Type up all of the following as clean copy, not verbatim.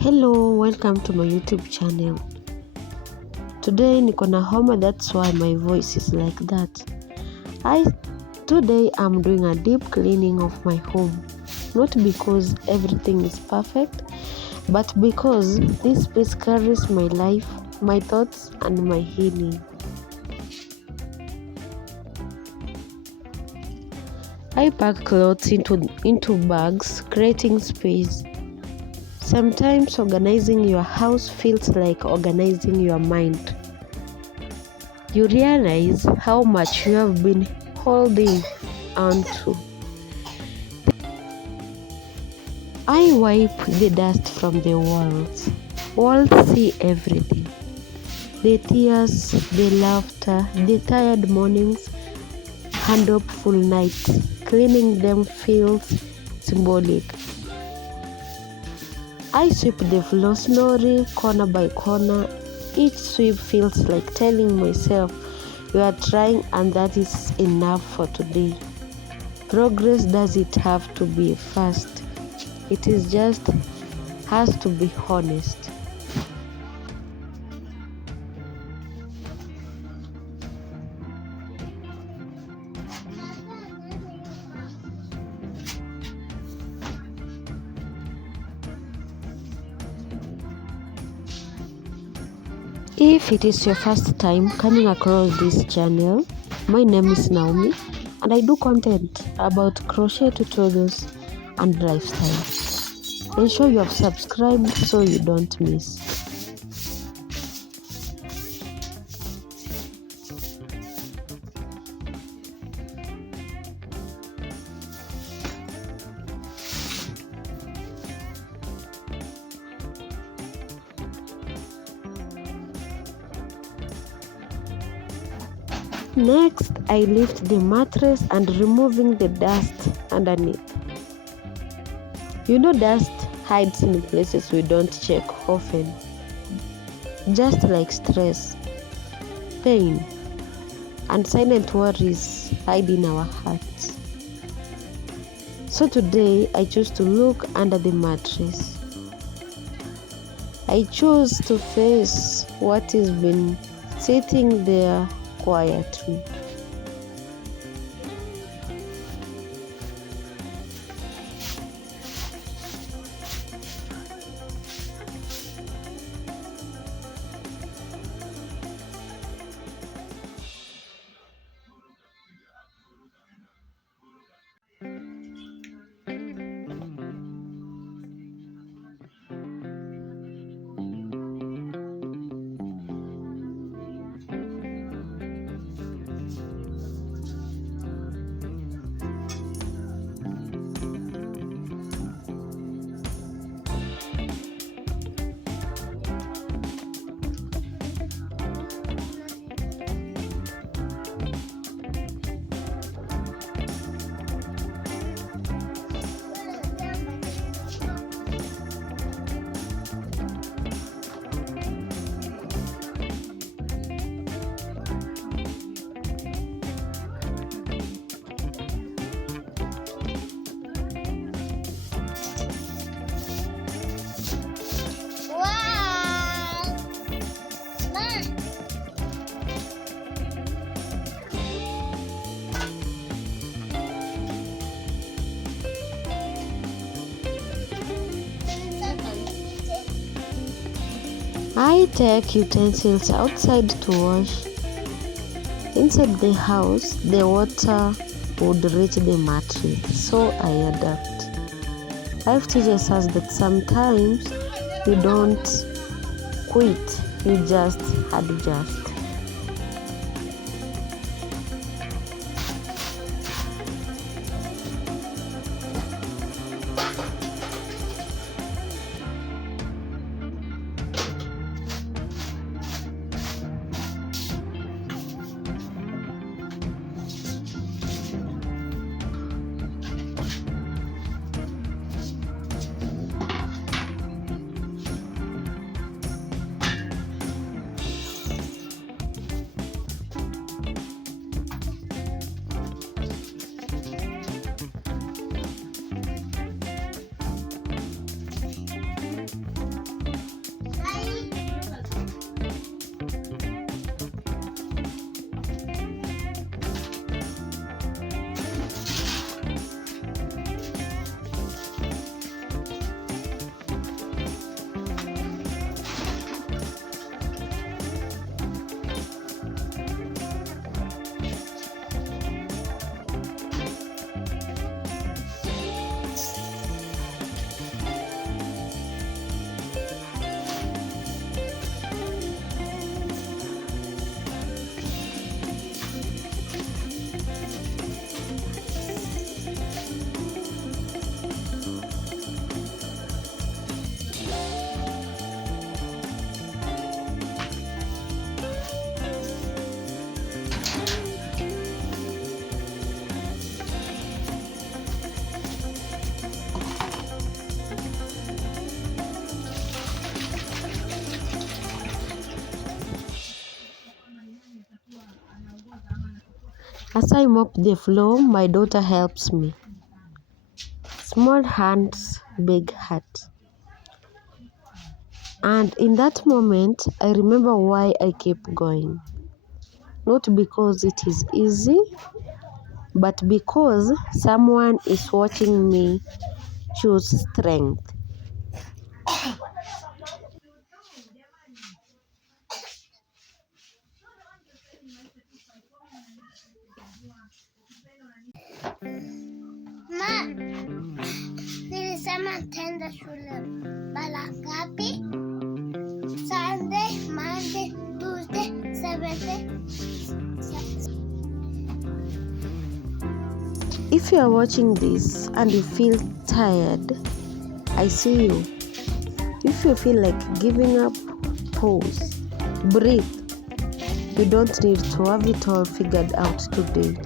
Hello, welcome to my YouTube channel. Today niko na homa, that's why my voice is like that. Today I'm doing a deep cleaning of my home. Not because everything is perfect, but because this space carries my life, my thoughts, and my healing. I pack clothes into bags, creating space. Sometimes organizing your house feels like organizing your mind. You realize how much you have been holding on to. I wipe the dust from the walls. Walls see everything. The tears, the laughter, the tired mornings, and hopeful nights. Cleaning them feels symbolic. I sweep the floor slowly, corner by corner. Each sweep feels like telling myself, you are trying and that is enough for today. Progress doesn't have to be fast. It is just has to be honest. If it is your first time coming across this channel, my name is Naomi and I do content about crochet tutorials and lifestyle. Ensure you have subscribed so you don't miss. Next, I lift the mattress and removing the dust underneath. You know, dust hides in places we don't check often, just like stress, pain, and silent worries hide in our hearts. So today, I choose to look under the mattress. I choose to face what has been sitting there quietly. I take utensils outside to wash. Inside the house, the water would reach the mattress, so I adapt. Life teaches us that sometimes you don't quit, you just adjust. As I mop the floor, my daughter helps me. Small hands, big heart. And in that moment, I remember why I keep going. Not because it is easy, but because someone is watching me choose strength. Ma, nilisema tenda shule mara ngapi? Sunday, Monday, Tuesday, Wednesday. If you are watching this and you feel tired, I see you. If you feel like giving up, pause, breathe. You don't need to have it all figured out today.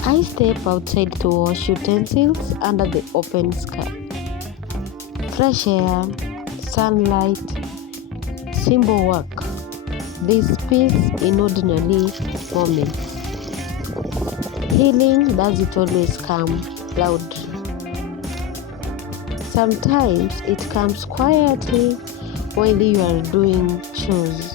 I step outside to wash utensils under the open sky. Fresh air, sunlight, simple work. There's peace in ordinary moments. Healing doesn't always come loudly. Sometimes it comes quietly while you are doing chores.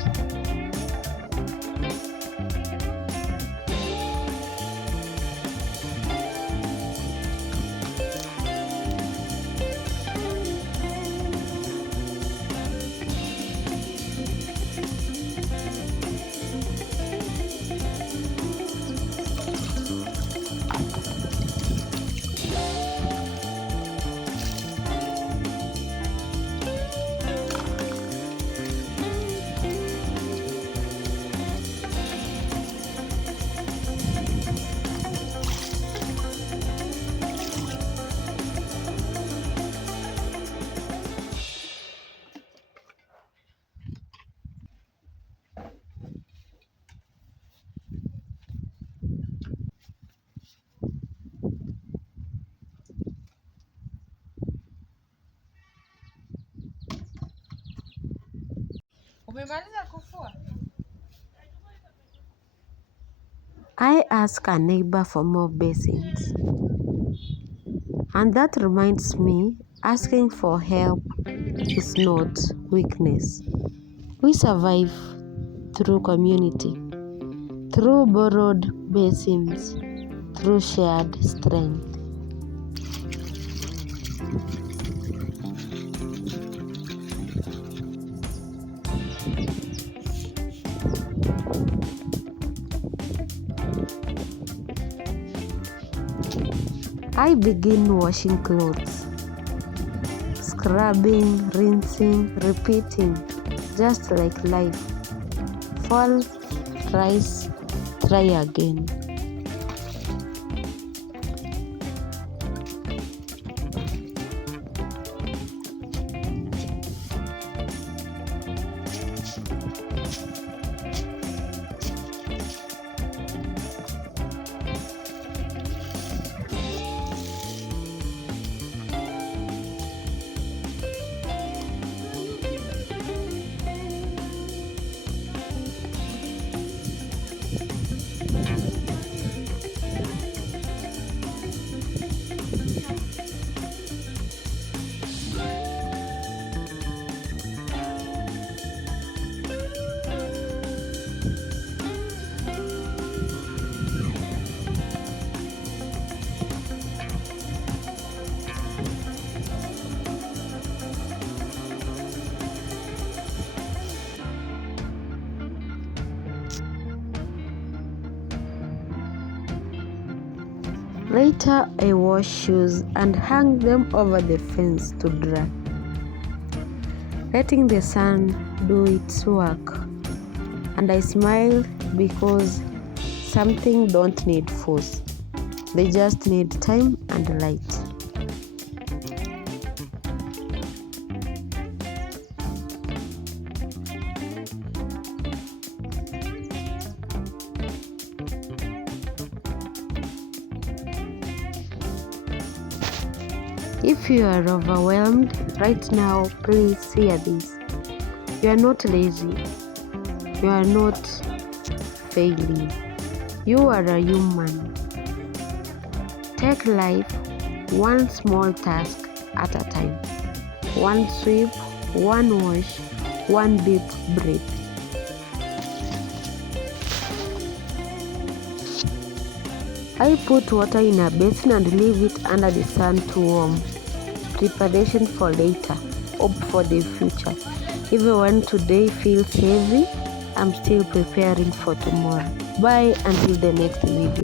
Umemaliza kufua? I ask a neighbor for more basins. And that reminds me, asking for help is not weakness. We survive through community, through borrowed basins, through shared strength. I begin washing clothes, scrubbing, rinsing, repeating, just like life. Fall, rise, try again. Later, I wash shoes and hang them over the fence to dry, letting the sun do its work. And I smile because something don't need force. They just need time and light. If you are overwhelmed right now, please hear this. You are not lazy. You are not failing. You are a human. Take life one small task at a time. One sweep, one wash, one deep breath. I put water in a basin and leave it under the sun to warm. Preparation for later, hope for the future. Even when today feels heavy, I'm still preparing for tomorrow. Bye until the next video.